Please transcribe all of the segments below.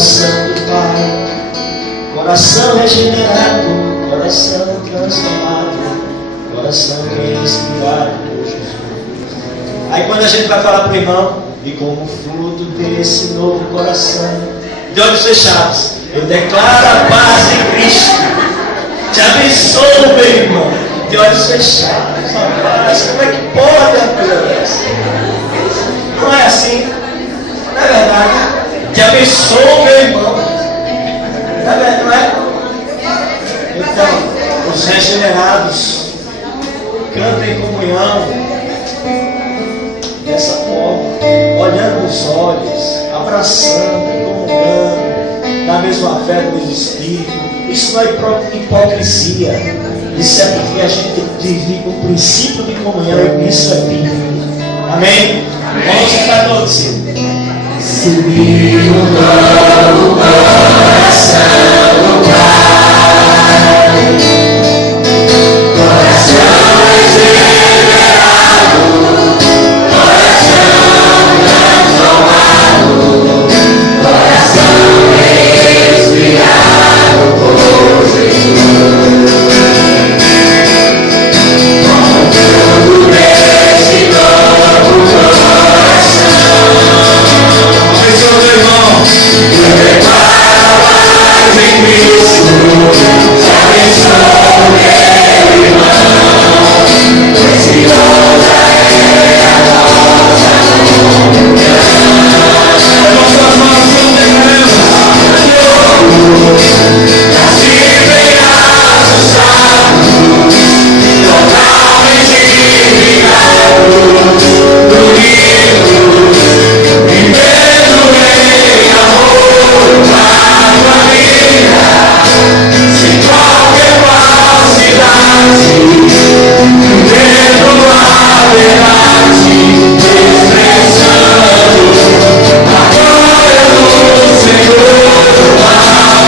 coração do Pai, coração regenerado, coração transformado, coração que é inspirado por Jesus. Aí quando a gente vai falar para o irmão, e como fruto desse novo coração, de olhos fechados, eu declaro a paz em Cristo. Te abençoo, meu irmão, de olhos fechados, a paz. Como é que pode uma coisa dessa? Não é assim? Não é verdade? Te abençoo, meu irmão. Não é verdade, não é? Então, os regenerados cantam em comunhão dessa forma, olhando nos olhos, abraçando, comungando, na mesma fé, no mesmo Espírito. Isso não é hipocrisia. Isso é porque a gente vive o princípio de comunhão, e isso é bíblico. Amém? Vamos cantar todos. Subir o novo coração do Pai, coração regenerado, coração transformado, coração inspirado por Jesus. Como desse novo coração, abençoa teu irmão. Eu declaro a paz em Cristo. Te abençoo, meu irmão. Preciosa é a nossa comunhão. Levanta as mãos, nascido em assustado, totalmente ligado, unido, vivendo em amor, uma família, sem qualquer falsidade, vivendo a verdade, expressando a glória do Senhor, uma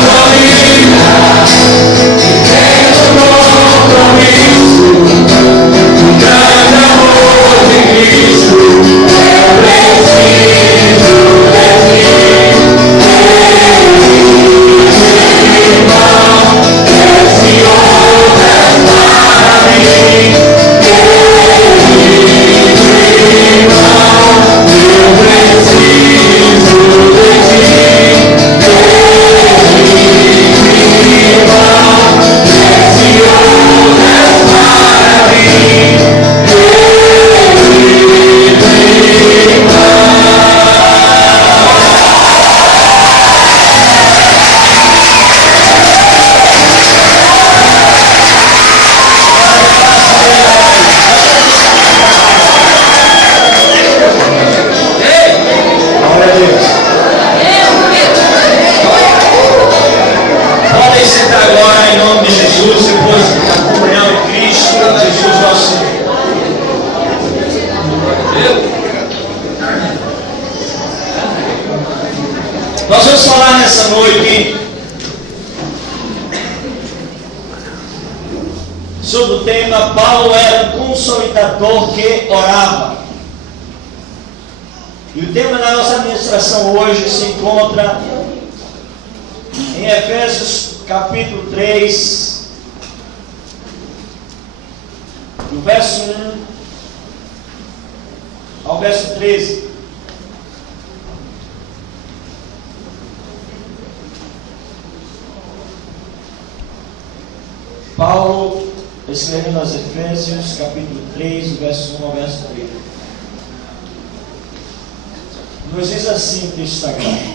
família, vivendo no compromisso, um grande amor de Cristo. Eu preciso de ti, irmão, esse homem é para mim, irmão, eu preciso de ti, irmão, esse homem é para mim. Glória a Deus. Podem sentar agora em nome de Jesus, depois da comunhão em Cristo, Jesus nosso Senhor. Nós vamos falar nessa noite sobre o tema Paulo era um consolidador que orava. E o tema da nossa administração hoje se encontra em Efésios capítulo 3, do verso 1 ao verso 13. Paulo escrevendo aos Efésios capítulo 3, do verso 1 ao verso 13. Nos diz assim o texto sagrado: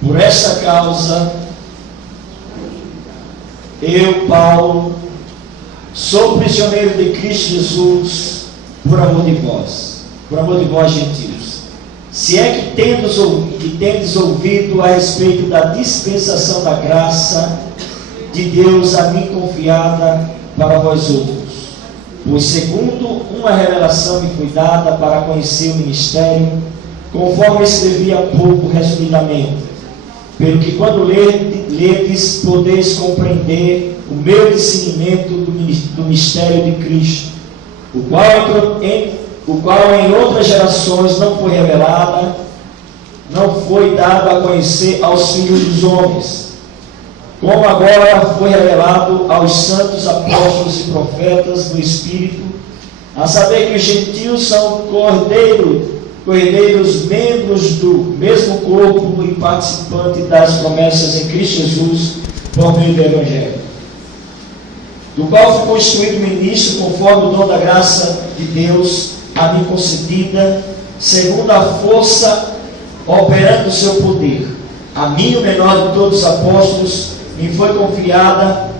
por esta causa, eu, Paulo, sou prisioneiro de Cristo Jesus, por amor de vós, gentios. Se é que tendes ouvido a respeito da dispensação da graça de Deus a mim confiada para vós outros, pois segundo uma revelação me foi dada para conhecer o ministério, conforme escrevi há pouco resumidamente, pelo que quando ledes, podeis compreender o meu discernimento do mistério de Cristo, o qual em outras gerações não foi revelada, não foi dado a conhecer aos filhos dos homens, como agora foi revelado aos santos apóstolos e profetas no Espírito, a saber que os gentios são cordeiros, membros do mesmo corpo e participantes das promessas em Cristo Jesus, por meio do Evangelho, do qual fui constituído ministro conforme o dom da graça de Deus a mim concedida, segundo a força operando o seu poder. A mim, o menor de todos os apóstolos, me foi confiada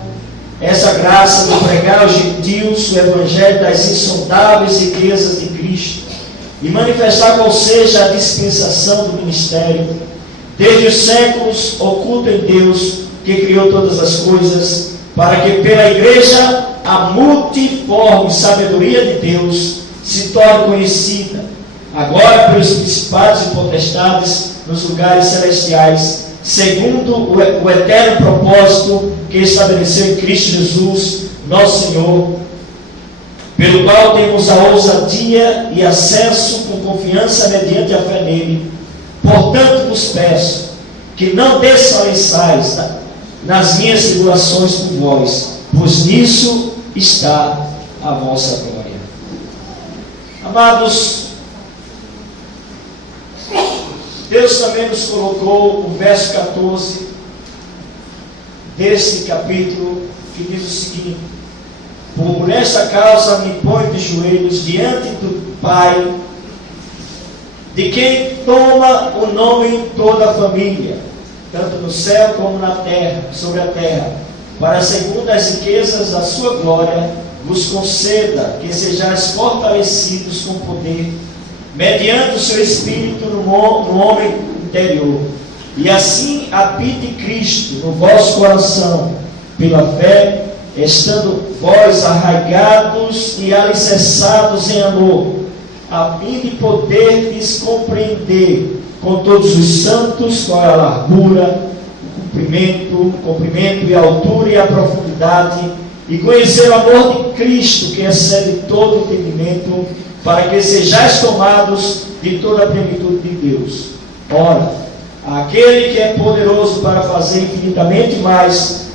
essa graça de pregar aos gentios o Evangelho das insondáveis riquezas de Cristo, e manifestar qual seja a dispensação do ministério, desde os séculos, oculto em Deus, que criou todas as coisas, para que pela igreja a multiforme sabedoria de Deus se torne conhecida, agora pelos principados e potestades nos lugares celestiais, segundo o eterno propósito que estabeleceu em Cristo Jesus, nosso Senhor, pelo qual temos a ousadia e acesso com confiança mediante a fé nele. Portanto vos peço que não desfaleçais nas minhas tribulações por vós, pois nisso está a vossa glória. Amados, Deus também nos colocou o verso 14 desse capítulo, que diz o seguinte: por esta causa me ponho de joelhos diante do Pai, de quem toma o nome toda a família, tanto no céu como na terra, sobre a terra, para segundo as riquezas da sua glória, vos conceda que sejais fortalecidos com poder, mediante o seu Espírito no homem interior, e assim habite Cristo no vosso coração, pela fé, estando vós arraigados e alicerçados em amor, a fim de poderdes compreender com todos os santos qual é a largura, o comprimento e a altura e a profundidade, e conhecer o amor de Cristo, que excede todo entendimento, para que sejais tomados de toda a plenitude de Deus. Ora, aquele que é poderoso para fazer infinitamente mais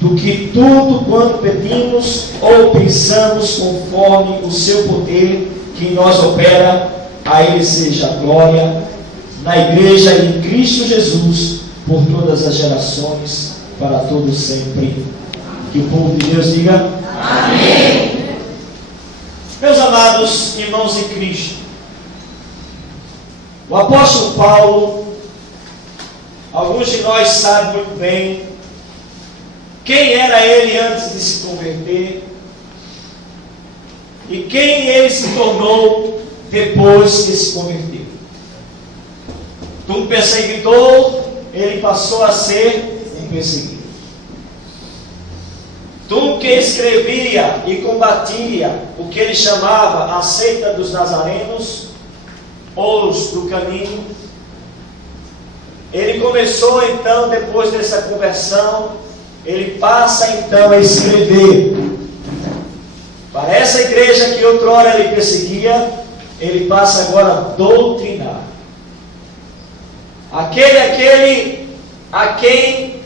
do que tudo quanto pedimos ou pensamos, conforme o seu poder que em nós opera, a ele seja a glória na igreja e em Cristo Jesus, por todas as gerações, para todos sempre. Que o povo de Deus diga amém. Meus amados irmãos em Cristo, o apóstolo Paulo, alguns de nós sabem muito bem quem era ele antes de se converter e quem ele se tornou depois que se converteu. De um perseguidor, ele passou a ser um perseguido. De um que escrevia e combatia o que ele chamava a seita dos nazarenos, ou os do caminho, ele começou então, depois dessa conversão, ele passa então a escrever para essa igreja que outrora ele perseguia. Ele passa agora a doutrinar aquele a quem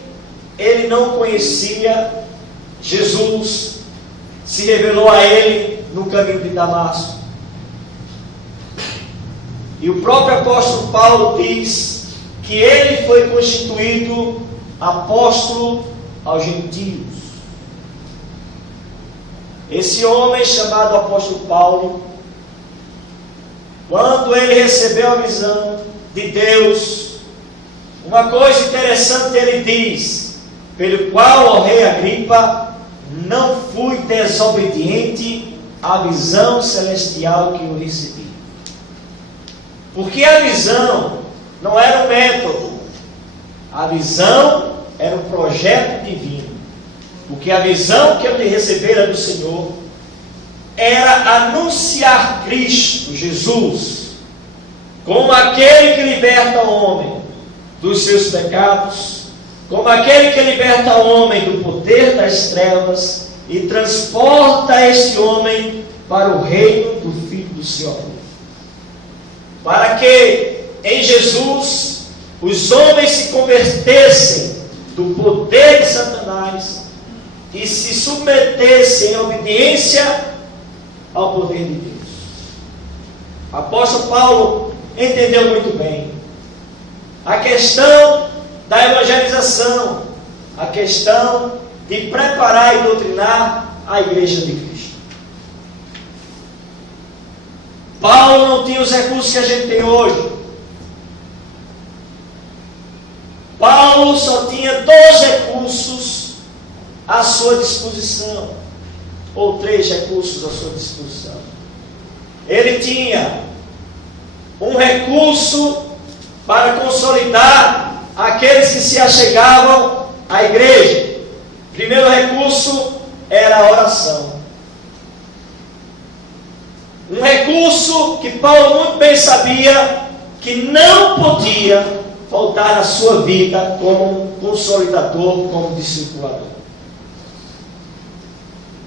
ele não conhecia. Jesus se revelou a ele no caminho de Damasco, e o próprio apóstolo Paulo diz que ele foi constituído apóstolo aos gentios. Esse homem chamado apóstolo Paulo, quando ele recebeu a visão de Deus, uma coisa interessante ele diz: pelo qual, ó rei Agripa, não fui desobediente à visão celestial que eu recebi. Porque a visão não era um método, a visão era um projeto divino. Porque a visão que eu te recebera do Senhor era anunciar Cristo Jesus como aquele que liberta o homem dos seus pecados, como aquele que liberta o homem do poder das trevas e transporta este homem para o reino do Filho do seu amor. Para que em Jesus os homens se convertessem do poder de Satanás e se submetessem em obediência ao poder de Deus. O apóstolo Paulo entendeu muito bem a questão da evangelização, a questão de preparar e doutrinar a igreja de Cristo. Paulo não tinha os recursos que a gente tem hoje. Paulo só tinha 2 recursos à sua disposição, ou 3 recursos à sua disposição. Ele tinha um recurso para consolidar aqueles que se achegavam à igreja. O primeiro recurso era a oração. Um recurso que Paulo muito bem sabia que não podia faltar na sua vida como um consolidador, como discipulador.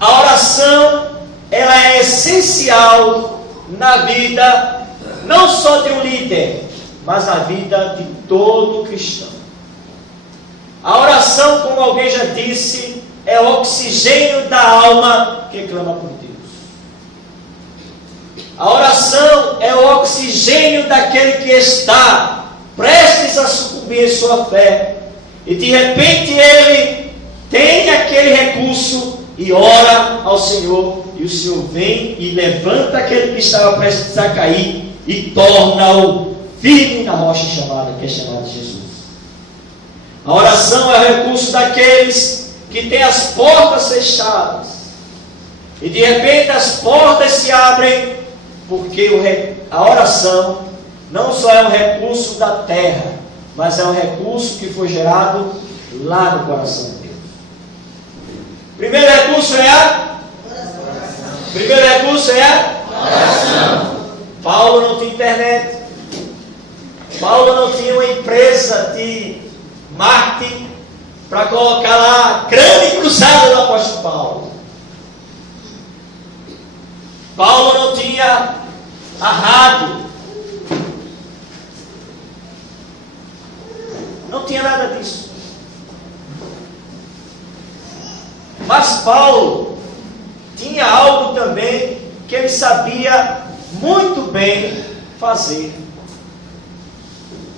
A oração, ela é essencial na vida, não só de um líder, mas na vida de todo cristão. A oração, como alguém já disse, é o oxigênio da alma que clama por Deus. A oração é o oxigênio daquele que está prestes a sucumbir em sua fé, e de repente ele tem aquele recurso e ora ao Senhor, e o Senhor vem e levanta aquele que estava prestes a cair e torna-o firme na rocha que é chamada Jesus. A oração é o recurso daqueles que têm as portas fechadas, e de repente as portas se abrem, porque a oração não só é um recurso da terra, mas é um recurso que foi gerado lá no coração de Deus. Primeiro recurso é a oração. Paulo não tinha internet. Paulo não tinha uma empresa de marketing para colocar lá a grande cruzada do apóstolo Paulo. Paulo não tinha a rádio. Não tinha nada disso. Mas Paulo tinha algo também que ele sabia muito bem fazer.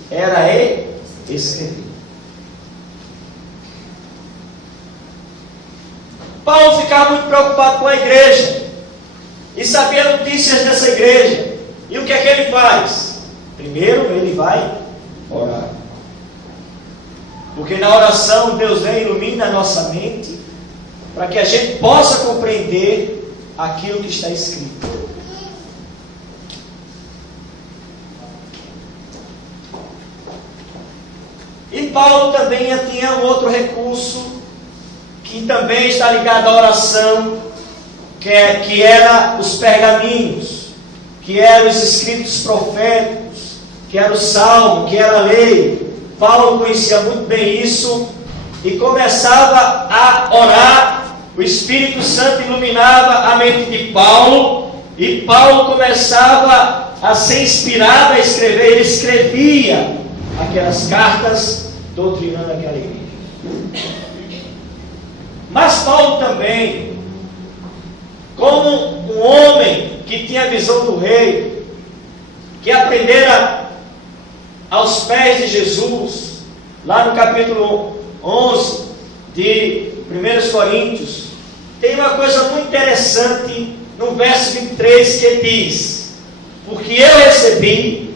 Era escrever. Paulo ficava muito preocupado com a igreja e sabia notícias dessa igreja. E o que é que ele faz? Primeiro ele vai orar. Porque na oração Deus vem e ilumina a nossa mente para que a gente possa compreender aquilo que está escrito. E Paulo também tinha um outro recurso que também está ligado à oração, que era os pergaminhos, que eram os escritos proféticos, que era o salmo, que era a lei. Paulo conhecia muito bem isso e começava a orar. O Espírito Santo iluminava a mente de Paulo e Paulo começava a ser inspirado a escrever. Ele escrevia aquelas cartas doutrinando aquela igreja. Mas Paulo também, como um homem que tinha a visão do rei, que aprendera aos pés de Jesus, lá no capítulo 11 de 1 Coríntios, tem uma coisa muito interessante no verso 23 que diz: porque eu recebi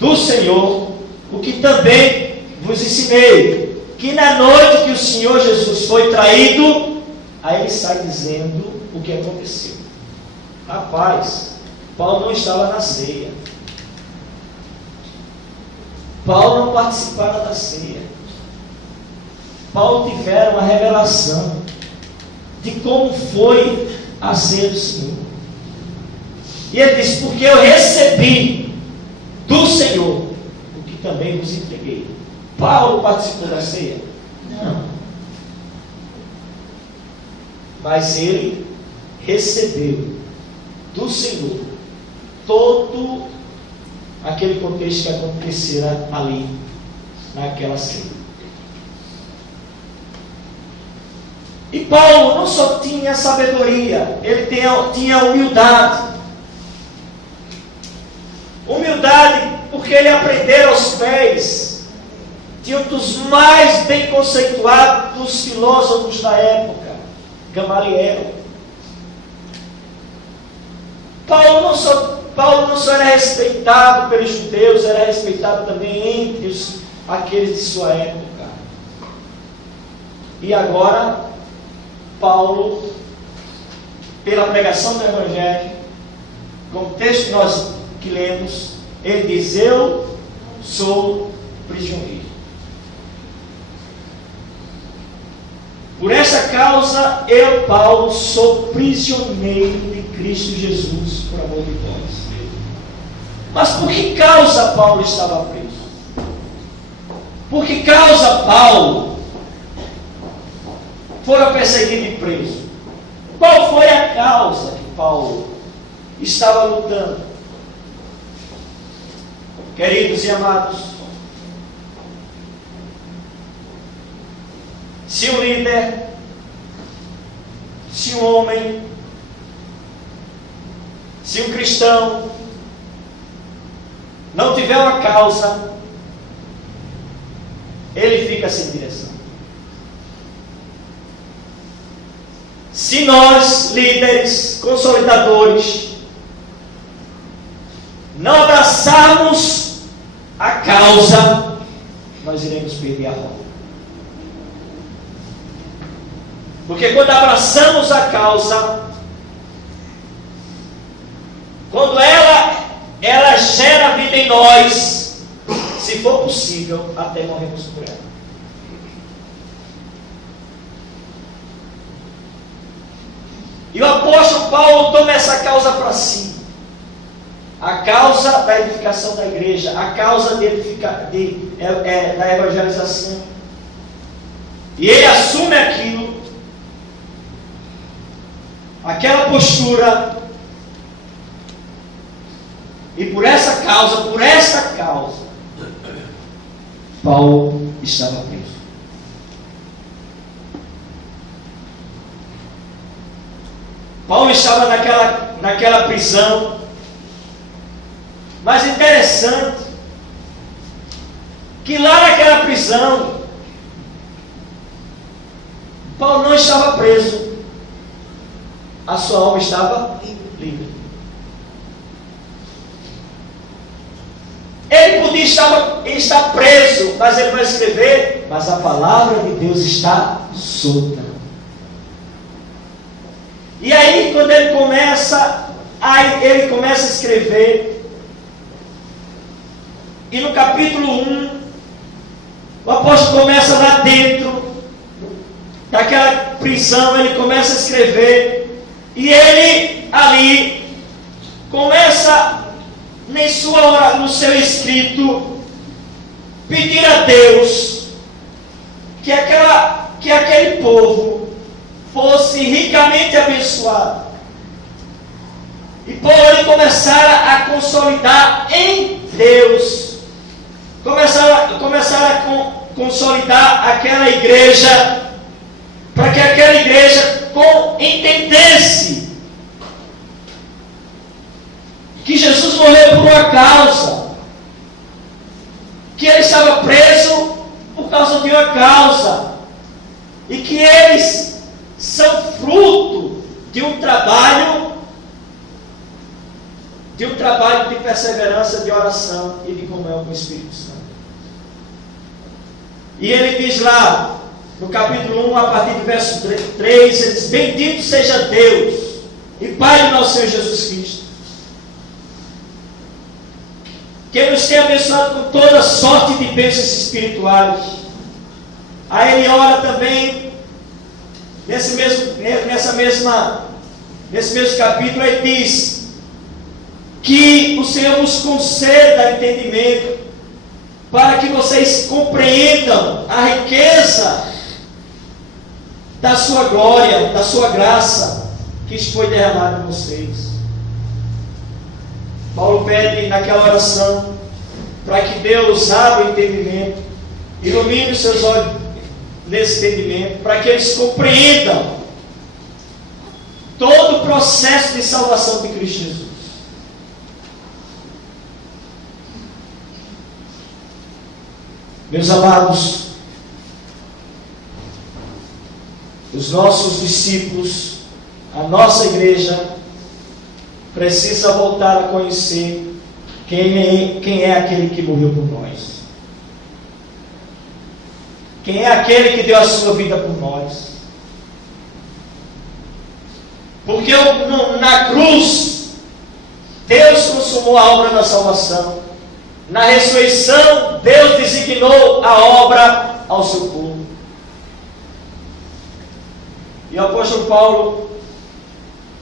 do Senhor o que também vos ensinei, que na noite que o Senhor Jesus foi traído, aí ele sai dizendo o que aconteceu. Rapaz, Paulo não estava na ceia. Paulo não participava da ceia. Paulo tivera uma revelação de como foi a ceia do Senhor. E ele disse: porque eu recebi do Senhor o que também vos entreguei. Paulo participou da ceia? Não. Mas ele recebeu do Senhor todo aquele contexto que acontecera ali, naquela ceia. E Paulo não só tinha sabedoria, ele tinha humildade. Humildade porque ele aprendeu aos pés de um dos mais bem conceituados filósofos da época, Gamaliel. Paulo não só era respeitado pelos judeus, era respeitado também entre aqueles de sua época. E agora, Paulo, pela pregação do Evangelho, com o texto que nós que lemos, ele diz: eu sou prisioneiro. Por essa causa, eu, Paulo, sou prisioneiro de Cristo Jesus, por amor de vós. Mas por que causa Paulo estava preso? Por que causa Paulo fora perseguido e preso? Qual foi a causa que Paulo estava lutando? Queridos e amados, se um líder, se um homem, se um cristão não tiver uma causa, ele fica sem direção. Se nós, líderes, consolidadores, não abraçarmos a causa, nós iremos perder a rota. Porque quando abraçamos a causa, quando ela gera vida em nós, se for possível, até morremos por ela. E o apóstolo Paulo toma essa causa para si. A causa da edificação da igreja, a causa da evangelização. E ele assume aquilo, aquela postura, e por essa causa, Paulo estava preso. Paulo estava naquela prisão. Mas interessante que lá naquela prisão, Paulo não estava preso, a sua alma estava livre. Ele podia estar preso, mas ele vai escrever: mas a palavra de Deus está solta. E aí, quando ele começa a escrever. E no capítulo 1, o apóstolo começa lá dentro daquela prisão, ele começa a escrever, e ele ali começa no seu escrito pedir a Deus que aquele povo fosse ricamente abençoado. E Paulo ele começara a consolidar em Deus, começar a consolidar aquela igreja, para que aquela igreja entendesse que Jesus morreu por uma causa, que ele estava preso por causa de uma causa, e que eles são fruto de um trabalho de perseverança, de oração e de comunhão com o Espírito Santo. E ele diz lá, no capítulo 1, a partir do verso 3, ele diz: bendito seja Deus e Pai do nosso Senhor Jesus Cristo, que nos tem abençoado com toda sorte de bênçãos espirituais. Aí ele ora também, nesse mesmo capítulo, ele diz que o Senhor nos conceda entendimento para que vocês compreendam a riqueza da sua glória, da sua graça, que foi derramada em vocês. Paulo pede naquela oração para que Deus abra o entendimento, ilumine os seus olhos nesse entendimento, para que eles compreendam todo o processo de salvação de Cristo Jesus. Meus amados, os nossos discípulos, a nossa igreja, precisa voltar a conhecer quem é aquele que morreu por nós. Quem é aquele que deu a sua vida por nós. Porque na cruz, Deus consumou a obra da salvação. Na ressurreição, Deus designou a obra ao seu povo. E o apóstolo Paulo,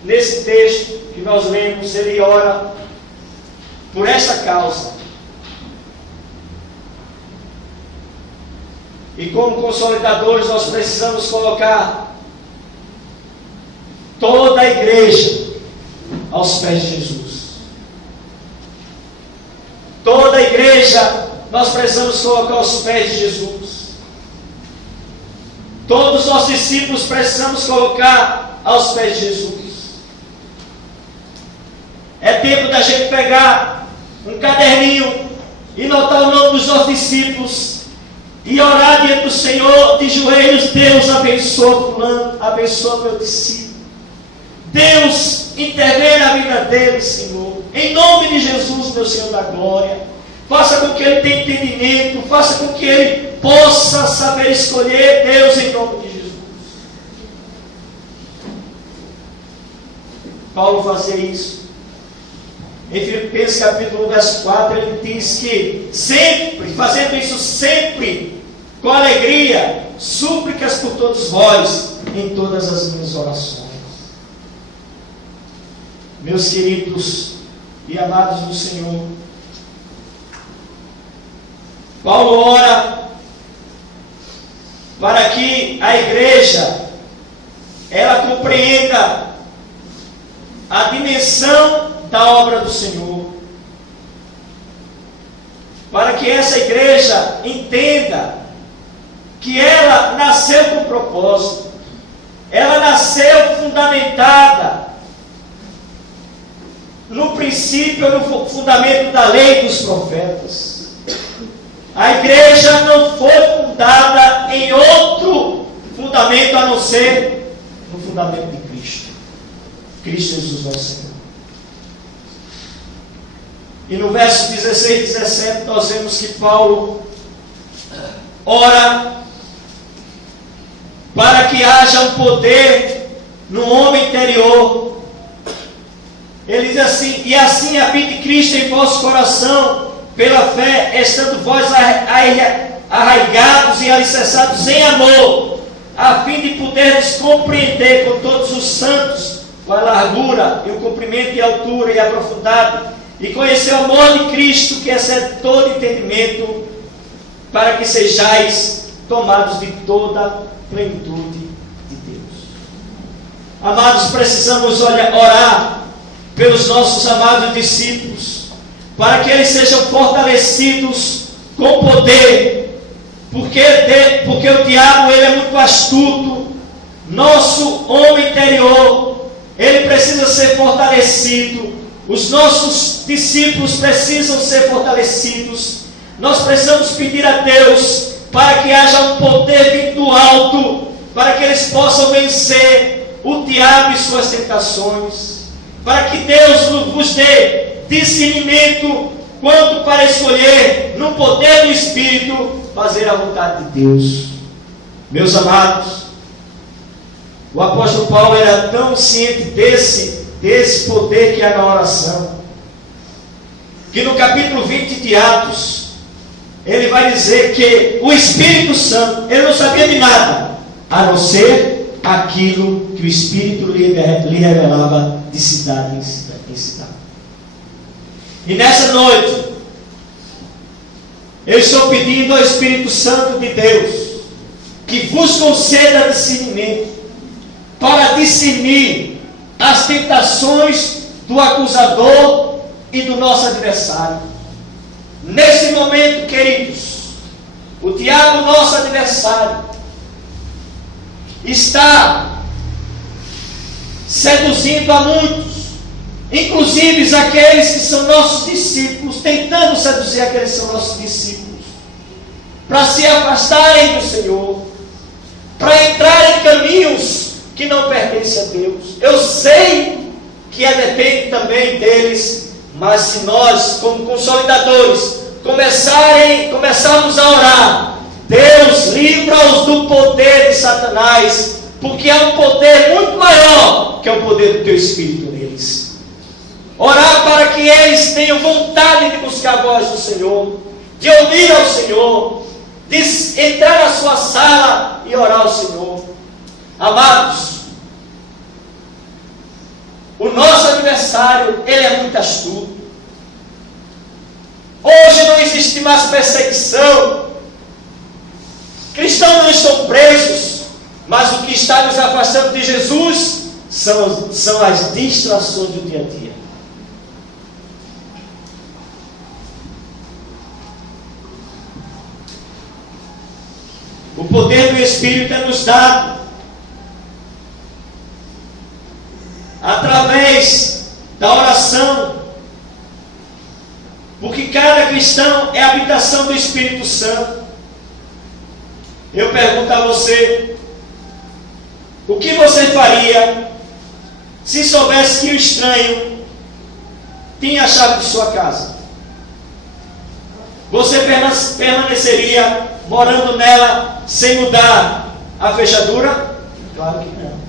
nesse texto que nós lemos, ele ora por essa causa. E como consolidadores, nós precisamos colocar toda a igreja aos pés de Jesus. Toda a igreja nós precisamos colocar aos pés de Jesus. Todos os nossos discípulos precisamos colocar aos pés de Jesus. É tempo da gente pegar um caderninho e notar o nome dos nossos discípulos e orar diante do Senhor de joelhos. Deus abençoa fulano, abençoa meu discípulo. Deus intervém na vida dele, Senhor. Em nome de Jesus, meu Senhor da glória. Faça com que ele tenha entendimento. Faça com que ele possa saber escolher Deus em nome de Jesus. Paulo fazia isso. Em Filipenses capítulo 1, verso 4, ele diz que sempre, fazendo isso sempre, com alegria, súplicas por todos vós, em todas as minhas orações. Meus queridos e amados do Senhor, Paulo ora para que a igreja ela compreenda a dimensão da obra do Senhor, para que essa igreja entenda que ela nasceu com propósito, ela nasceu fundamentada no princípio, no fundamento da lei dos profetas. A igreja não foi fundada em outro fundamento a não ser no fundamento de Cristo. Cristo Jesus nosso Senhor. E no verso 16 e 17 nós vemos que Paulo ora para que haja um poder no homem interior. Ele diz assim: e assim habite Cristo em vosso coração, pela fé, estando vós arraigados e alicerçados em amor, a fim de poderes compreender com todos os santos a largura e o comprimento e a altura e a profundidade, e conhecer o amor de Cristo, que excede todo entendimento, para que sejais tomados de toda a plenitude de Deus. Amados, precisamos orar pelos nossos amados discípulos, para que eles sejam fortalecidos com poder, porque o diabo ele é muito astuto. Nosso homem interior, ele precisa ser fortalecido. Os nossos discípulos precisam ser fortalecidos. Nós precisamos pedir a Deus para que haja um poder vindo do alto, para que eles possam vencer o diabo e suas tentações, para que Deus vos dê discernimento quanto para escolher, no poder do Espírito, fazer a vontade de Deus. Meus amados, o apóstolo Paulo era tão ciente desse poder que há na oração, que no capítulo 20 de Atos, ele vai dizer que o Espírito Santo, ele não sabia de nada, a não ser aquilo que o Espírito lhe revelava de cidade em cidade. E nessa noite, eu estou pedindo ao Espírito Santo de Deus que vos conceda discernimento para discernir as tentações do acusador e do nosso adversário. Nesse momento, queridos, o diabo, nosso adversário, está seduzindo a muitos, inclusive aqueles que são nossos discípulos, tentando seduzir aqueles que são nossos discípulos, para se afastarem do Senhor, para entrar em caminhos que não pertencem a Deus. Eu sei que depende também deles, mas se nós, como consolidadores, começarmos a orar, Deus livra-os do poder de Satanás, porque é um poder muito maior que é o poder do teu Espírito neles. Orar para que eles tenham vontade de buscar a voz do Senhor, de ouvir ao Senhor, de entrar na sua sala e orar ao Senhor. Amados, o nosso adversário, ele é muito astuto. Hoje não existe mais perseguição. Cristãos não estão presos, mas o que está nos afastando de Jesus são as distrações do dia a dia. O poder do Espírito é nos dado através da oração, porque cada cristão é a habitação do Espírito Santo. Eu pergunto a você, o que você faria se soubesse que o estranho tinha a chave de sua casa? Você permaneceria morando nela sem mudar a fechadura? Claro que não.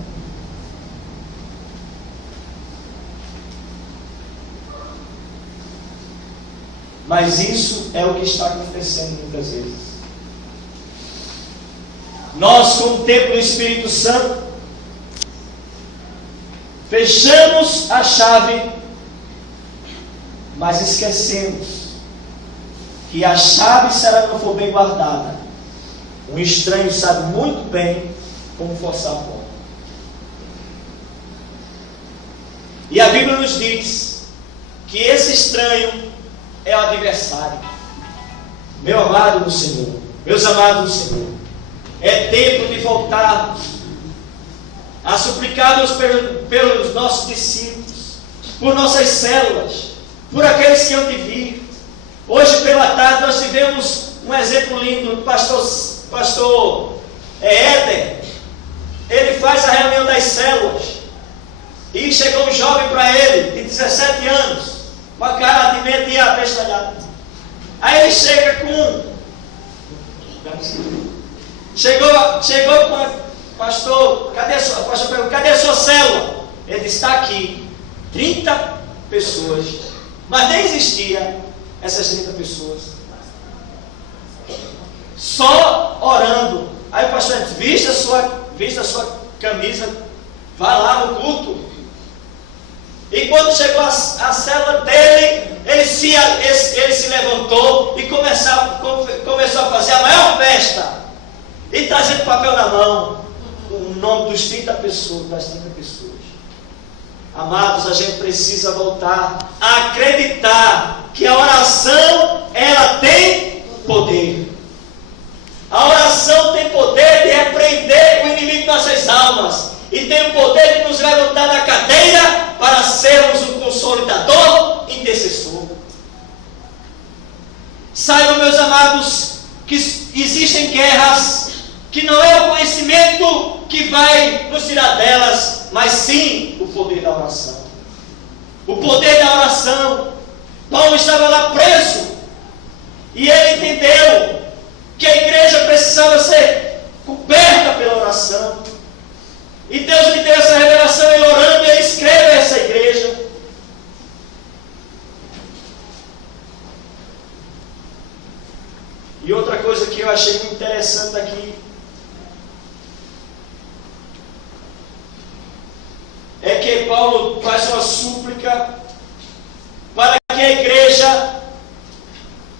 Mas isso é o que está acontecendo muitas vezes. Nós, como templo do Espírito Santo, fechamos a chave, mas esquecemos que a chave, se ela não for bem guardada, um estranho sabe muito bem como forçar a porta. E a Bíblia nos diz que esse estranho é o adversário. Meu amado do Senhor, meus amados do Senhor, é tempo de voltarmos a suplicarmos pelos nossos discípulos, por nossas células, por aqueles que hão de vir. Hoje pela tarde nós tivemos um exemplo lindo do pastor Éder. Ele faz a reunião das células e chegou um jovem para ele de 17 anos, com a cara de medo e apestalhada. Aí ele chega com pastor, cadê a sua célula? Ele disse, está aqui, 30 pessoas, mas nem existia essas 30 pessoas, só orando. Aí o pastor disse, vista a sua camisa, vá lá no culto. E quando chegou a célula dele, ele se levantou e começou a fazer a maior festa, e trazendo papel na mão, o nome dos 30 pessoas, das 30 pessoas. Amados, a gente precisa voltar a acreditar que a oração, ela tem poder. A oração tem poder de repreender o inimigo de nossas almas, e tem o poder de nos levantar da cadeira para sermos um consolidador intercessor. Saibam, meus amados, que existem guerras que não é o conhecimento que vai nos tirar delas, mas sim o poder da oração. O poder da oração. Paulo estava lá preso e ele entendeu que a igreja precisava ser coberta pela oração. E Deus lhe deu essa revelação, ele orando, ele escreve essa igreja. E outra coisa que eu achei muito interessante aqui é que Paulo faz uma súplica para que a igreja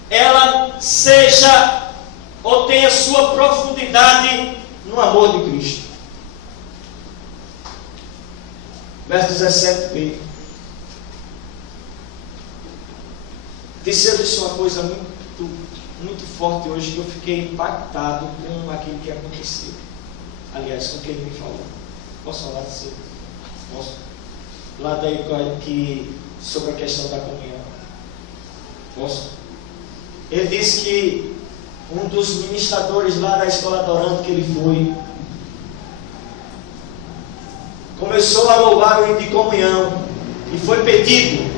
ela seja ou tenha sua profundidade no amor de Cristo. Verso 17b. Disse uma coisa muito forte hoje, que eu fiquei impactado com aquilo que aconteceu. Aliás, com o que ele me falou. Posso falar de você? Posso? Lá daí sobre a questão da comunhão. Posso? Ele disse que um dos ministradores lá da escola adorante que ele foi, começou a louvar o hino de comunhão, e foi pedido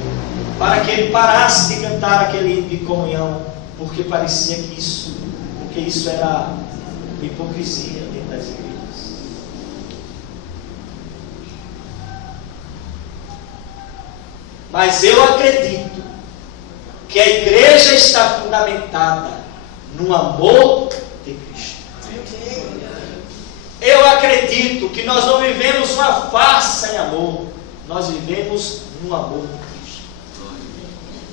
para que ele parasse de cantar aquele hino de comunhão, porque parecia que isso era hipocrisia dentro das igrejas. Mas eu acredito que a igreja está fundamentada no amor de Cristo. Eu acredito que nós não vivemos uma farsa em amor, nós vivemos no amor de Cristo.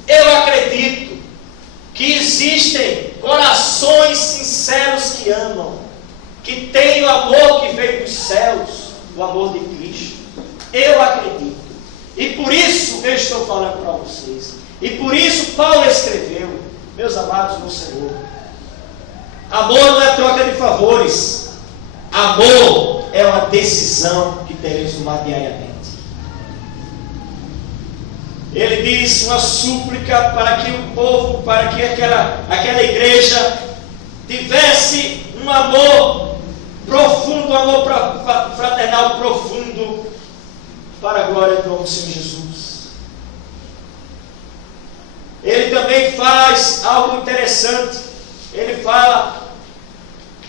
Eu acredito que existem corações sinceros que amam, que têm o amor que veio dos céus, o amor de Cristo. Eu acredito. E por isso eu estou falando para vocês. E por isso Paulo escreveu, meus amados no Senhor, amor não é troca de favores. Amor é uma decisão que teremos que tomar diariamente. Ele diz uma súplica para que o povo, para que aquela igreja tivesse um amor profundo, um amor fraternal profundo, para a glória do nosso Senhor Jesus. Ele também faz algo interessante. Ele fala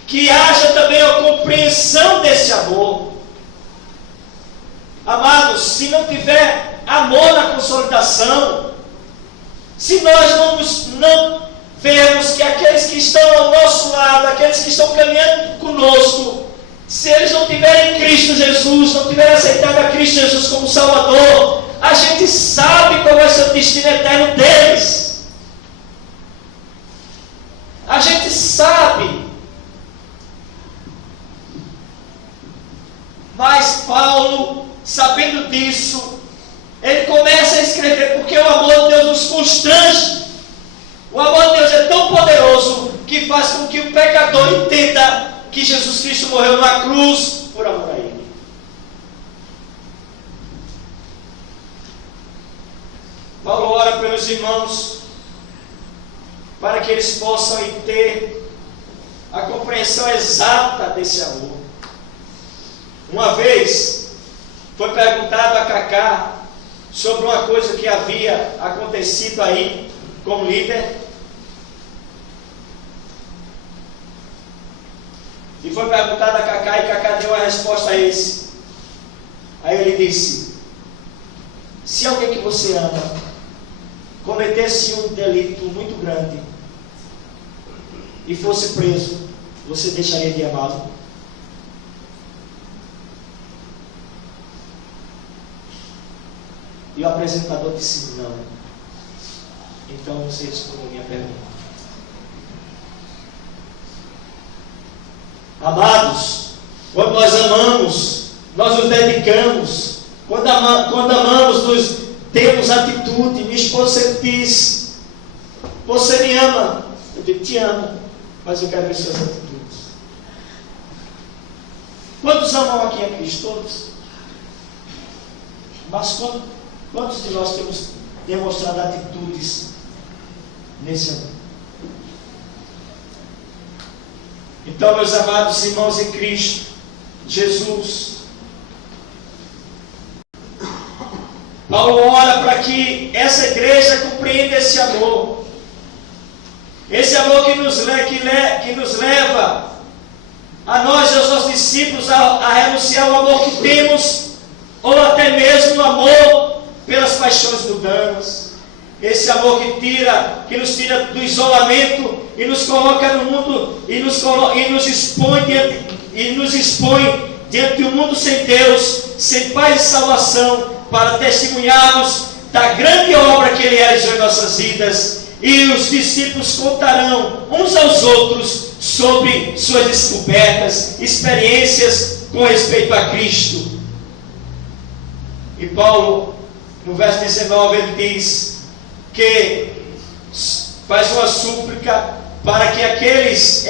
que haja também a compreensão desse amor. Amados, se não tiver amor na consolidação, se nós não vermos que aqueles que estão ao nosso lado, aqueles que estão caminhando conosco, se eles não tiverem Cristo Jesus, não tiverem aceitado a Cristo Jesus como Salvador, a gente sabe qual vai ser o destino eterno deles. A gente sabe. Mas Paulo, sabendo disso, ele começa a escrever, porque o amor de Deus nos constrange. O amor de Deus é tão poderoso que faz com que o pecador entenda que Jesus Cristo morreu na cruz por amor a Ele. Paulo ora pelos irmãos para que eles possam ter a compreensão exata desse amor. Uma vez foi perguntado a Cacá sobre uma coisa que havia acontecido aí como líder. E foi perguntado a Cacá, e Cacá deu a resposta a esse. Aí ele disse: se alguém que você ama cometesse um delito muito grande e fosse preso, você deixaria de amá-lo? E o apresentador disse: não. Então você respondeu a minha pergunta. Amados, quando nós amamos, nós nos dedicamos. Quando amamos, temos atitude. Minha esposa sempre diz: você me ama. Eu digo: te amo, mas eu quero ver suas atitudes. Quantos amam aqui a Cristo? Todos. Mas quantos de nós temos demonstrado atitudes nesse amor? Então, meus amados irmãos em Cristo Jesus, Paulo ora para que essa igreja compreenda esse amor. Esse amor que nos leva a nós e aos nossos discípulos a renunciar ao amor que temos, ou até mesmo o amor pelas paixões mundanas. Esse amor que nos tira do isolamento e nos coloca no mundo e nos expõe diante de um mundo sem Deus, sem paz e salvação, para testemunharmos da grande obra que Ele realizou em nossas vidas. e os discípulos contarão uns aos outros sobre suas descobertas, experiências com respeito a Cristo. E Paulo, no verso 19, ele diz que faz uma súplica para que aqueles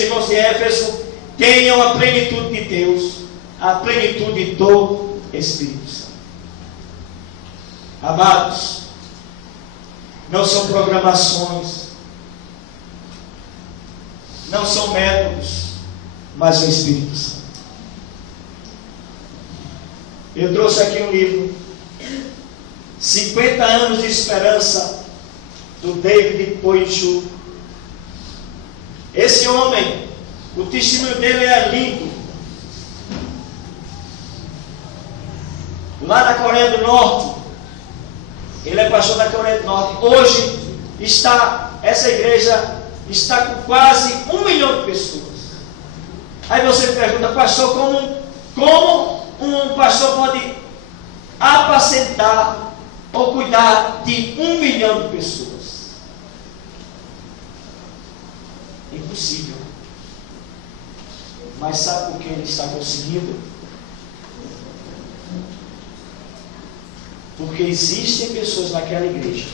irmãos de Éfeso tenham a plenitude de Deus, a plenitude do Espírito Santo. Amados, não são programações, não são métodos, mas o Espírito Santo. Eu trouxe aqui um livro, 50 anos de esperança, do David Poichou. Esse homem, o testemunho dele é lindo. Lá na Coreia do Norte, ele é pastor da Coreia do Norte. Hoje essa igreja está com quase 1 milhão de pessoas. Aí você pergunta, pastor, como um pastor pode apacentar ou cuidar de 1 milhão de pessoas? Impossível. Mas sabe por que ele está conseguindo? Porque existem pessoas naquela igreja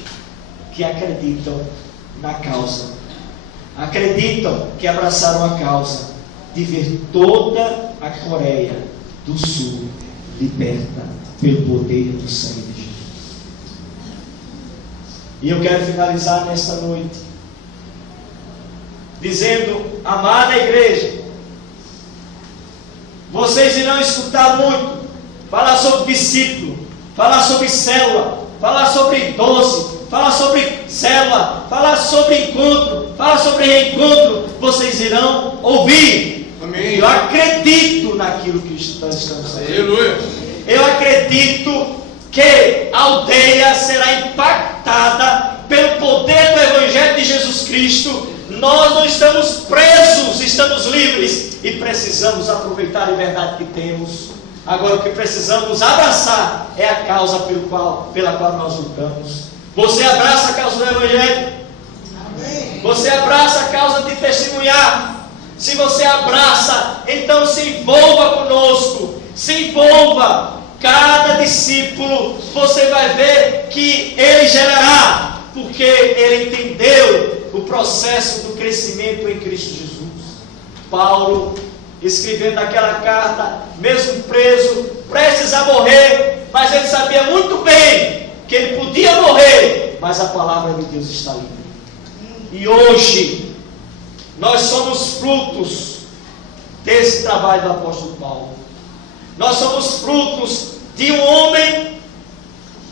que acreditam na causa, acreditam que abraçaram a causa de ver toda a Coreia do Sul liberta pelo poder do sangue de Jesus. E eu quero finalizar nesta noite dizendo, amada igreja, vocês irão escutar muito falar sobre discípulo, falar sobre célula, falar sobre idoso, falar sobre célula, falar sobre encontro, falar sobre reencontro. Vocês irão ouvir. Amém. Eu acredito naquilo que nós estamos fazendo. Eu acredito que a aldeia será impactada pelo poder do Evangelho de Jesus Cristo. Nós não estamos presos, estamos livres e precisamos aproveitar a liberdade que temos. Agora o que precisamos abraçar é a causa pela qual nós lutamos. Você abraça a causa do Evangelho? Amém. Você abraça a causa de testemunhar? Se você abraça, então se envolva conosco, se envolva. Cada discípulo, você vai ver que ele gerará, porque ele entendeu o processo do crescimento em Cristo Jesus. Paulo, escrevendo aquela carta, mesmo preso, prestes a morrer, mas ele sabia muito bem que ele podia morrer, mas a palavra de Deus está livre. E hoje nós somos frutos desse trabalho do apóstolo Paulo. Nós somos frutos de um homem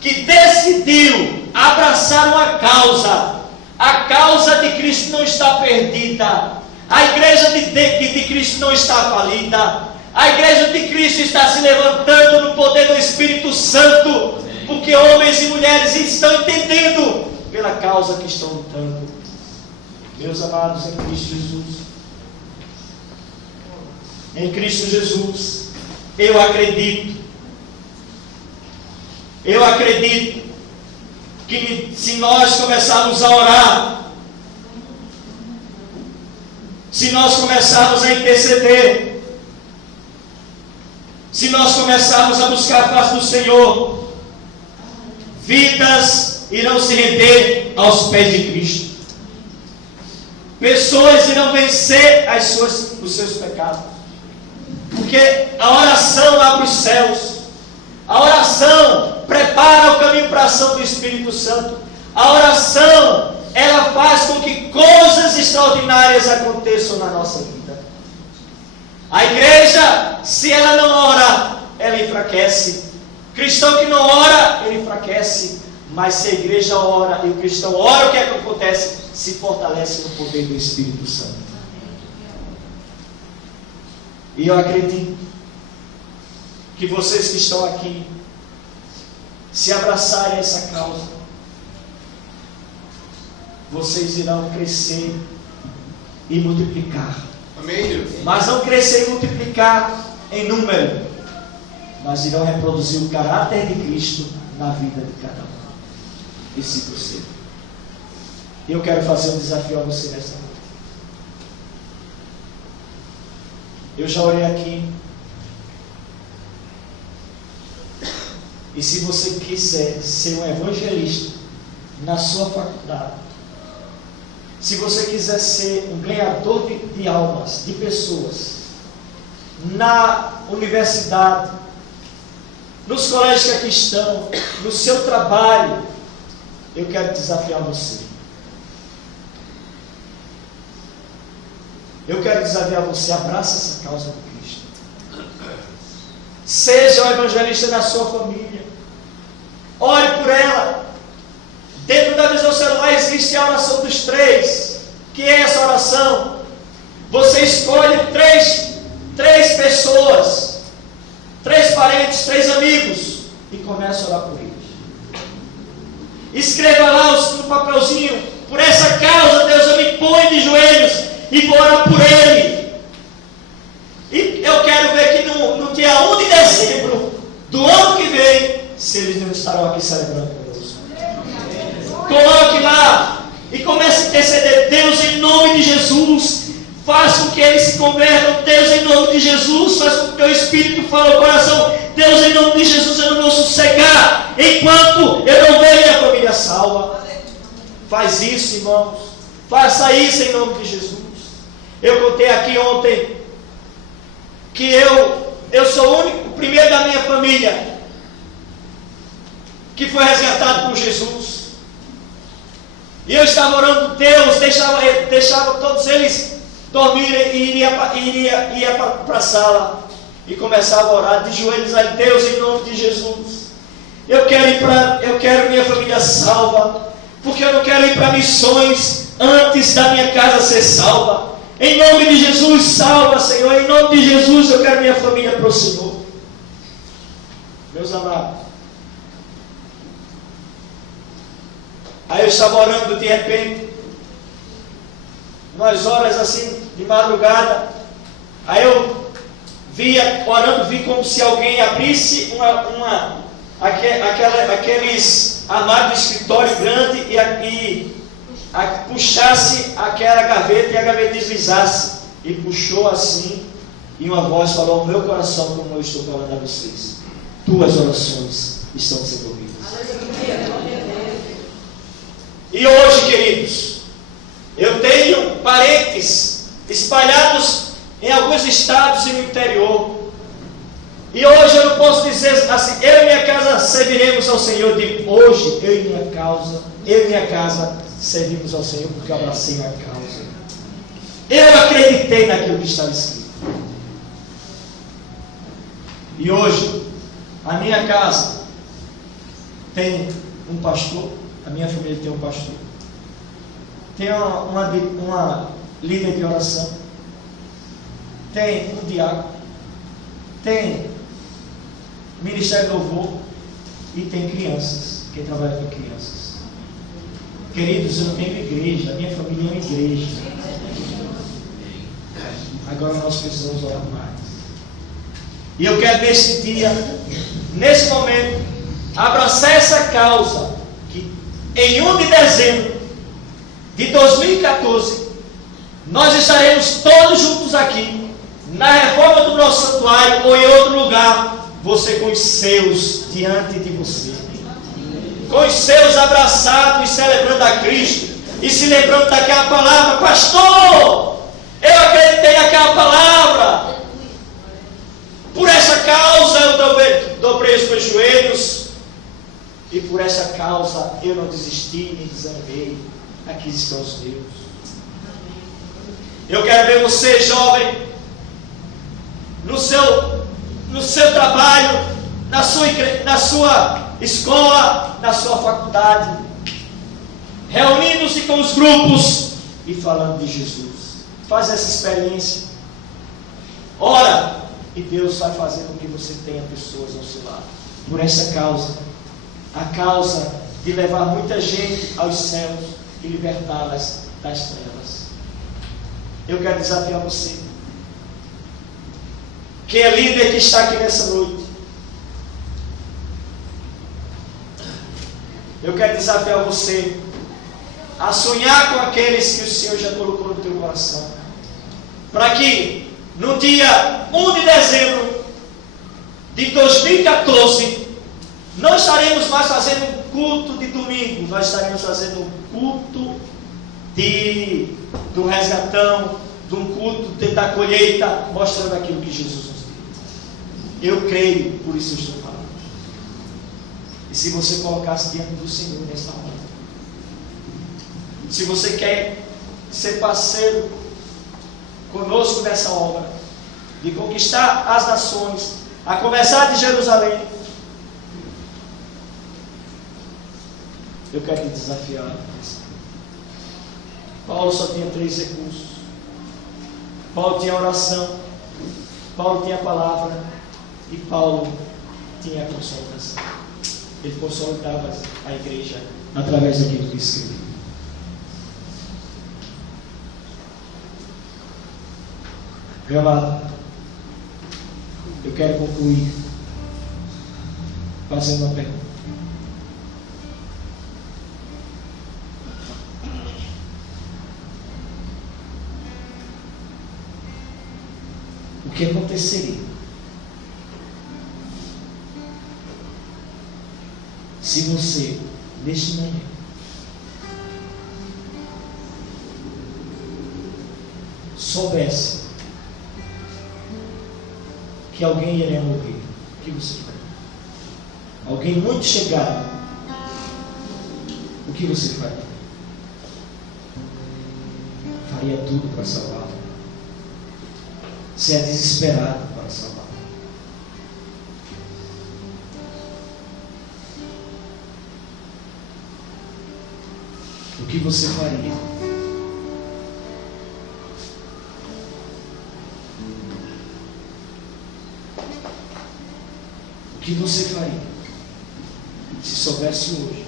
que decidiu abraçar uma causa. A causa de Cristo não está perdida. A igreja de Cristo não está falida. A igreja de Cristo está se levantando no poder do Espírito Santo, porque homens e mulheres estão entendendo pela causa que estão lutando. Meus amados, em Cristo Jesus, em Cristo Jesus, eu acredito que se nós começarmos a orar, se nós começarmos a interceder, se nós começarmos a buscar a paz do Senhor, vidas irão se render aos pés de Cristo. Pessoas irão vencer os seus pecados. Porque a oração abre os céus. A oração prepara o caminho para a ação do Espírito Santo. A oração, ela faz com que coisas extraordinárias aconteçam na nossa vida. A igreja, se ela não ora, ela enfraquece. O cristão que não ora, ele enfraquece. Mas se a igreja ora e o cristão ora, o que é que acontece? Se fortalece no poder do Espírito Santo. E eu acredito que vocês que estão aqui, se abraçarem essa causa, vocês irão crescer e multiplicar. Amém, Deus. Mas não crescer e multiplicar em número, mas irão reproduzir o caráter de Cristo na vida de cada um. E se possível. E eu quero fazer um desafio a você nessa noite. Eu já orei aqui. E se você quiser ser um evangelista na sua faculdade, se você quiser ser um ganhador de almas, de pessoas, na universidade, nos colégios que aqui estão, no seu trabalho, eu quero desafiar você. Eu quero desafiar você, abraça essa causa de Cristo. Seja um evangelista na sua família. Ore por ela. Dentro da visão celular existe a oração dos três. Que é essa oração? Você escolhe três pessoas, 3 parentes, 3 amigos, e começa a orar por eles. Escreva lá no papelzinho: por essa causa, Deus, eu me ponho de joelhos e vou orar por ele. E eu quero ver que no dia 1 de dezembro do ano que vem, se eles não estarão aqui celebrando conosco. Coloque lá e comece a interceder. Deus, em nome de Jesus, faça com que eles se convertam. Deus, em nome de Jesus, faça com que o teu Espírito fale ao coração. Deus, em nome de Jesus, eu não vou sossegar enquanto eu não vejo minha família salva. Faz isso, irmãos. Faça isso em nome de Jesus. Eu contei aqui ontem que eu sou o primeiro da minha família que foi resgatado por Jesus. E eu estava orando, Deus deixava todos eles dormirem e ia para a sala e começava a orar de joelhos a Deus em nome de Jesus. Eu quero minha família salva, porque eu não quero ir para missões antes da minha casa ser salva. Em nome de Jesus, salva, Senhor. Em nome de Jesus, eu quero minha família para o Senhor. Meus amados, aí eu estava orando, de repente, umas horas assim, de madrugada, aí eu vi como se alguém abrisse aqueles armários de escritório grande e puxasse aquela gaveta e a gaveta deslizasse, e puxou assim, e uma voz falou ao meu coração, como eu estou falando a vocês: tuas orações estão sendo ouvidas. E hoje, queridos, eu tenho parentes espalhados em alguns estados e no interior. E hoje eu não posso dizer assim: eu e minha casa serviremos ao Senhor. Eu digo: hoje eu e minha casa servimos ao Senhor, porque eu abracei a causa. Eu acreditei naquilo que estava escrito. E hoje, a minha casa tem um pastor, a minha família tem um pastor, tem uma líder de oração, tem um diácono, tem ministério de louvor e tem crianças, quem trabalha com crianças. Queridos, eu não tenho igreja, a minha família é uma igreja. Agora nós precisamos orar mais. E eu quero nesse dia, nesse momento, abraçar essa causa, que em 1 de dezembro de 2014, nós estaremos todos juntos aqui, na reforma do nosso santuário ou em outro lugar, você com os seus diante de você, com os seus abraçados e celebrando a Cristo, e se lembrando daquela palavra: pastor, eu acreditei naquela palavra, por essa causa eu dobrei os meus joelhos, e por essa causa eu não desisti nem desanimei. Aqui estão os meus. Eu quero ver você, jovem, no seu trabalho, na sua escola, na sua faculdade, reunindo-se com os grupos e falando de Jesus. Faz essa experiência. Ora, e Deus vai fazer com que você tenha pessoas ao seu lado. Por essa causa, a causa de levar muita gente aos céus e libertá-las das trevas. Eu quero desafiar você, que é líder que está aqui nessa noite. Eu quero desafiar você a sonhar com aqueles que o Senhor já colocou no teu coração. Para que no dia 1 de dezembro de 2014, não estaremos mais fazendo um culto de domingo, nós estaremos fazendo um culto do resgatão, de um culto da colheita, mostrando aquilo que Jesus nos deu. Eu creio, por isso eu estou falando. E se você colocasse diante do Senhor nesta hora, se você quer ser parceiro conosco nessa obra, de conquistar as nações, a começar de Jerusalém, eu quero te desafiar. Paulo só tinha 3 recursos. Paulo tinha a oração, Paulo tinha a palavra e Paulo tinha a consolidação. Ele consolidava a igreja através daquilo que escrevia. Gravado. Eu quero concluir fazendo uma pergunta. O que aconteceria se você, neste momento, soubesse que alguém iria morrer? O que você faria? Alguém muito chegado, o que você faria? Faria tudo para salvar. Você é desesperado para salvar. O que você faria? O que você faria se soubesse hoje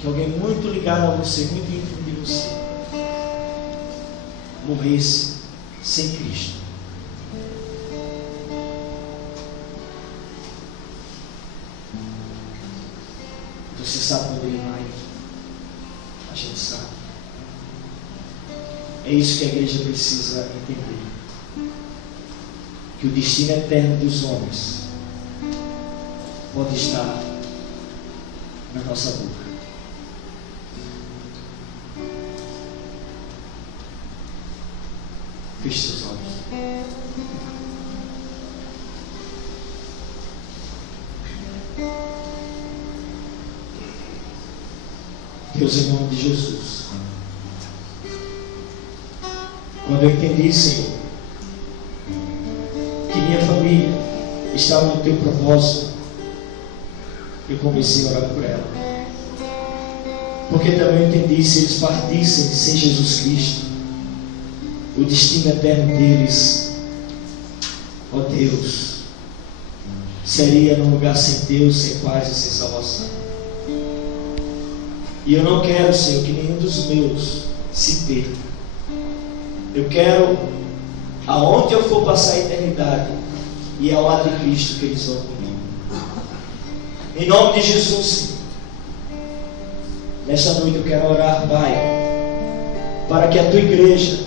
que alguém muito ligado a você, muito íntimo de você, morresse sem Cristo? Você sabe onde ele vai? A gente sabe. É isso que a igreja precisa entender. Que o destino eterno dos homens pode estar na nossa boca. Feche seus olhos. Deus, em nome de Jesus, quando eu entendi, Senhor, que minha família estava no teu propósito, eu comecei a orar por ela. Porque também eu entendi, se eles partissem sem Jesus Cristo, o destino eterno deles, ó Deus, seria num lugar sem Deus, sem paz e sem salvação. E eu não quero, Senhor, que nenhum dos meus se perca. Eu quero, aonde eu for passar a eternidade, e é ao lado de Cristo que eles vão comigo. Em nome de Jesus, Senhor, nesta noite eu quero orar, Pai, para que a tua igreja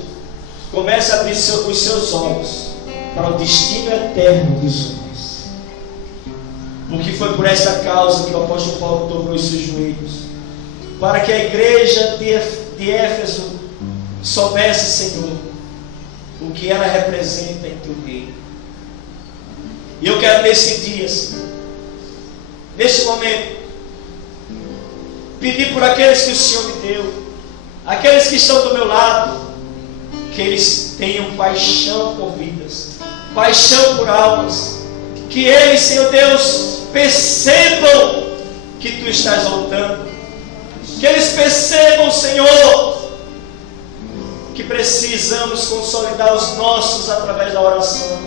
comece a abrir os seus olhos para o destino eterno dos homens. Porque foi por essa causa que o apóstolo Paulo dobrou os seus joelhos, para que a igreja de Éfeso soubesse, Senhor, o que ela representa em teu reino. E eu quero nesse dia, Senhor, nesse momento, pedir por aqueles que o Senhor me deu, aqueles que estão do meu lado, que eles tenham paixão por vidas, paixão por almas, que eles, Senhor Deus, percebam que tu estás voltando, que eles percebam, Senhor, que precisamos consolidar os nossos através da oração.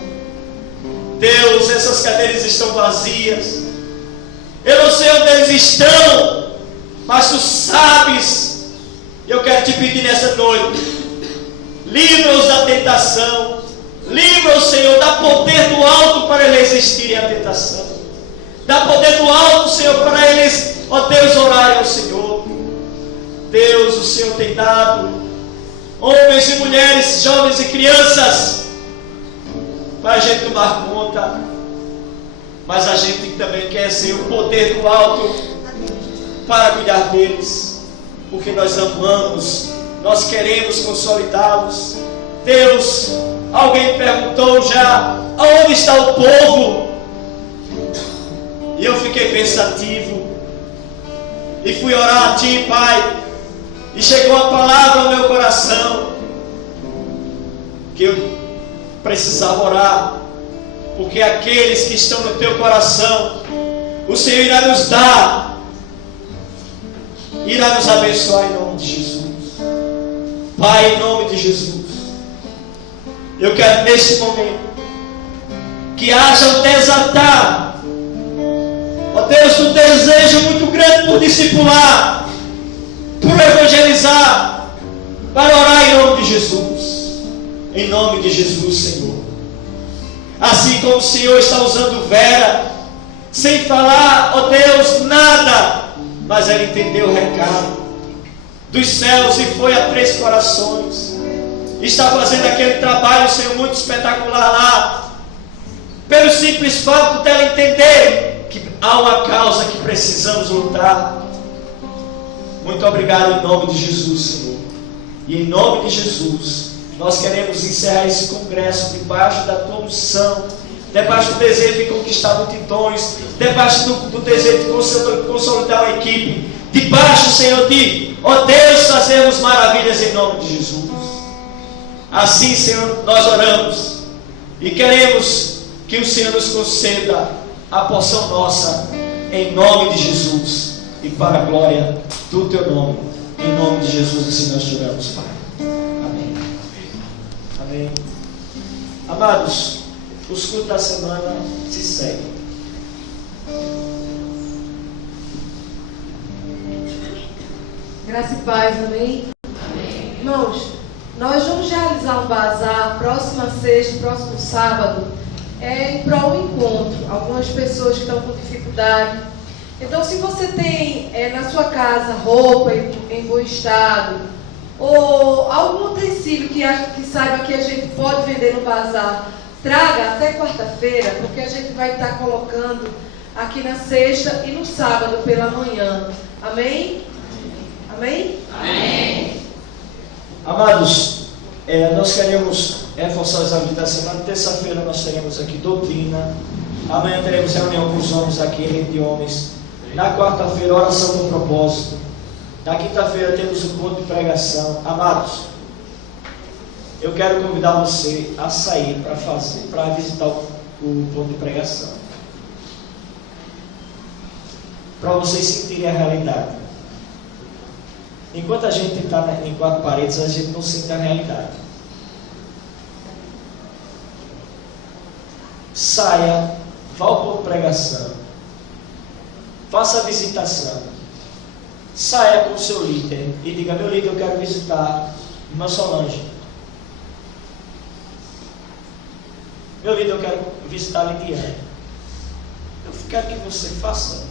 Deus, essas cadeiras estão vazias, eu não sei onde eles estão, mas tu sabes. Eu quero te pedir nessa noite, livra-os da tentação, livra-os, Senhor, dá poder do alto para eles resistirem à tentação, dá poder do alto, Senhor, para eles ó Deus, orarem ao Senhor. Deus, o Senhor tem dado homens e mulheres, jovens e crianças para a gente tomar conta, mas a gente também quer ser o poder do alto para cuidar deles, porque nós amamos, nós queremos consolidá-los. Deus, alguém perguntou já, aonde está o povo? E eu fiquei pensativo e fui orar a Ti, Pai, e chegou a palavra ao meu coração que eu precisava orar, porque aqueles que estão no Teu coração, o Senhor irá nos dar, irá nos abençoar em nome de Jesus. Pai, em nome de Jesus, eu quero neste momento que haja um desatar, ó Deus, um desejo muito grande por discipular, por evangelizar, para orar em nome de Jesus. Em nome de Jesus, Senhor. Assim como o Senhor está usando Vera, sem falar, ó Deus, nada, mas ela entendeu o recado dos céus e foi a Três Corações. Está fazendo aquele trabalho, Senhor, muito espetacular lá, pelo simples fato dela entender que há uma causa que precisamos lutar. Muito obrigado em nome de Jesus, Senhor. E em nome de Jesus, nós queremos encerrar esse congresso debaixo da Tua unção, debaixo do desejo de conquistar multidões, debaixo do desejo de consolidar uma equipe, debaixo, Senhor, de, ó Deus, fazermos maravilhas em nome de Jesus. Assim, Senhor, nós oramos e queremos que o Senhor nos conceda a porção nossa, em nome de Jesus e para a glória do Teu nome. Em nome de Jesus, assim nós te oramos, Pai. Amém. Amém. Amados, os cultos da semana se seguem. Graça e paz, amém? Amém. Irmãos, nós vamos realizar um bazar próxima sexta, próximo sábado, em prol do encontro. Algumas pessoas que estão com dificuldade. Então, se você tem na sua casa roupa em bom estado, ou algum utensílio que saiba que a gente pode vender no bazar, traga até quarta-feira, porque a gente vai estar colocando aqui na sexta e no sábado pela manhã. Amém? Amém? Amém. Amados, nós queremos reforçar os hábitos da semana. Terça-feira nós teremos aqui doutrina. Amanhã teremos reunião com os homens aqui, rede de homens. Na quarta-feira, oração do propósito. Na quinta-feira temos o culto de pregação. Amados, eu quero convidar você a sair para visitar o ponto de pregação, para vocês sentirem a realidade. Enquanto a gente está em quatro paredes, a gente não sente a realidade. Saia, vá ao ponto de pregação, faça a visitação, saia com o seu líder e diga: meu líder, eu quero visitar irmã Solange. Meu líder, eu quero visitar a Lidiane. Eu quero que você faça,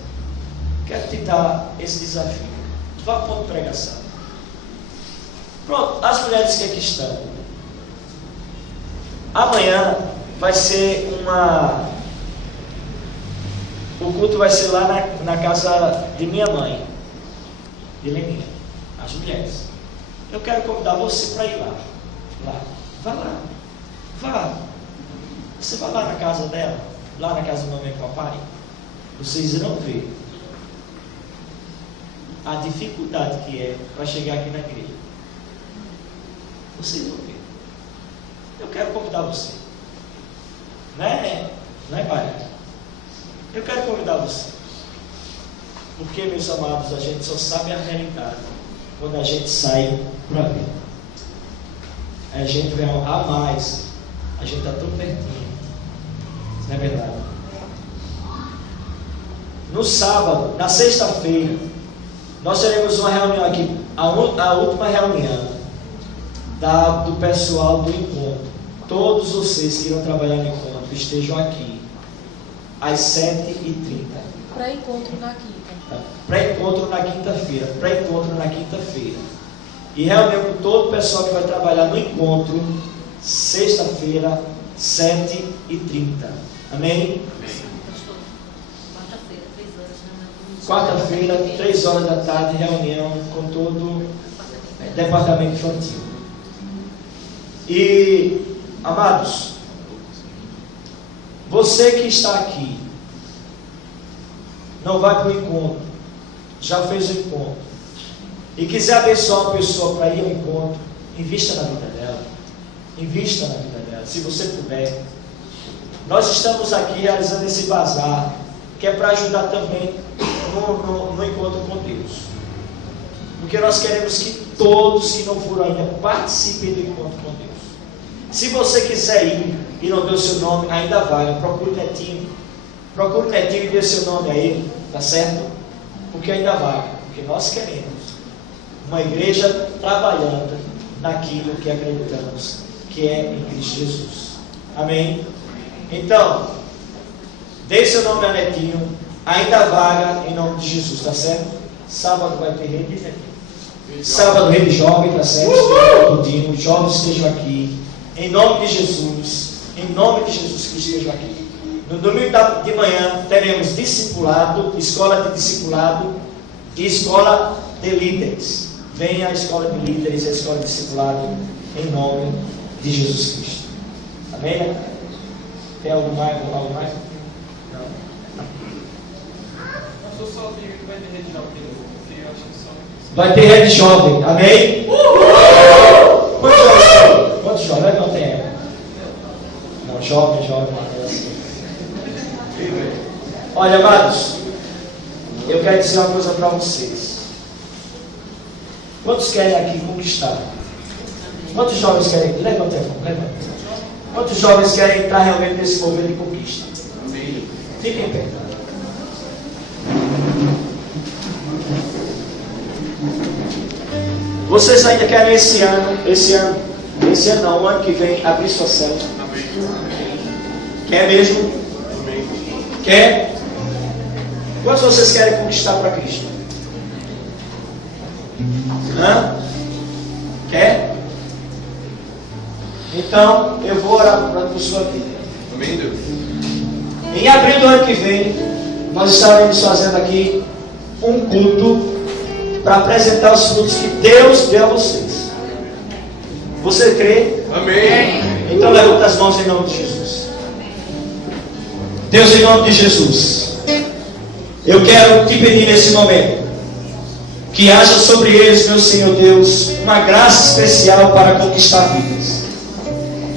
quero te dar esse desafio. Vá ao ponto de pregação. Pronto, as mulheres que aqui estão. Amanhã vai ser o culto vai ser lá na casa de minha mãe, de Leninha, as mulheres. Eu quero convidar você para ir lá. Vá lá. Vá. Você vai lá na casa dela, lá na casa da mamãe e papai. Vocês irão ver a dificuldade que é para chegar aqui na igreja. Vocês vão ver. Eu quero convidar você. Não é Maria? Eu quero convidar você. Porque, meus amados, a gente só sabe a realidade quando a gente sai para ver. A gente vai a mais. A gente está tão pertinho. Não é verdade? No sábado, na sexta-feira, nós teremos uma reunião aqui, a última reunião do pessoal do encontro. Todos vocês que irão trabalhar no encontro estejam aqui às 7h30. Para encontro na quinta. Pré-encontro na quinta-feira. Pré-encontro na quinta-feira. E reunião com todo o pessoal que vai trabalhar no encontro, sexta-feira, 7h30. Amém? Quarta-feira, 3 horas da tarde, reunião com todo o departamento infantil. E, amados, você que está aqui, não vai para o encontro, já fez o encontro, e quiser abençoar uma pessoa para ir ao encontro, invista na vida dela. Invista na vida dela, se você puder. Nós estamos aqui realizando esse bazar, que é para ajudar também no encontro com Deus. Porque nós queremos que todos que não foram ainda participem do encontro com Deus. Se você quiser ir e não deu seu nome, ainda vai. Procure o Netinho. Procure o Netinho e dê seu nome a ele, tá certo? Porque ainda vai. Porque nós queremos uma igreja trabalhando naquilo que acreditamos, que é em Cristo Jesus. Amém? Então, dê seu nome a Netinho. Ainda vaga em nome de Jesus, tá certo? Sábado vai ter rede, né? Sábado rede jovem, tá certo? Tudinho, os jovens estejam aqui. Em nome de Jesus. Em nome de Jesus que estejam aqui. No domingo de manhã teremos discipulado, escola de discipulado e escola de líderes. Venha a escola de líderes e a escola de discipulado em nome de Jesus Cristo. Amém? Tem algo mais? Algo mais? Vai ter rede jovem, amém? Quantos jovens? Não é que não tem? Não, jovem, Olha, amados, eu quero dizer uma coisa para vocês. Quantos querem aqui conquistar? Quantos jovens querem? Levanta a mão, levanta. Quantos jovens querem entrar realmente nesse movimento de conquista? Fiquem em pé. Vocês ainda querem esse ano não, o ano que vem, abrir sua célula? Quer mesmo? Quer? Quantos vocês querem conquistar para Cristo? Hã? Quer? Então, eu vou orar por sua vida. Amém, Deus. Em abril do ano que vem, nós estaremos fazendo aqui um culto para apresentar os frutos que Deus deu a vocês. Você crê? Amém. Então levanta as mãos em nome de Jesus. Deus, em nome de Jesus, eu quero te pedir nesse momento que haja sobre eles, meu Senhor Deus, uma graça especial para conquistar vidas.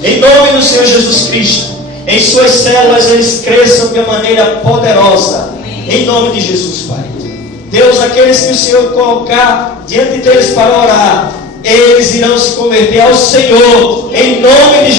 Em nome do Senhor Jesus Cristo, em suas células eles cresçam de uma maneira poderosa. Em nome de Jesus, Pai. Deus, aqueles que o Senhor colocar diante deles para orar, eles irão se converter ao Senhor, em nome de Jesus.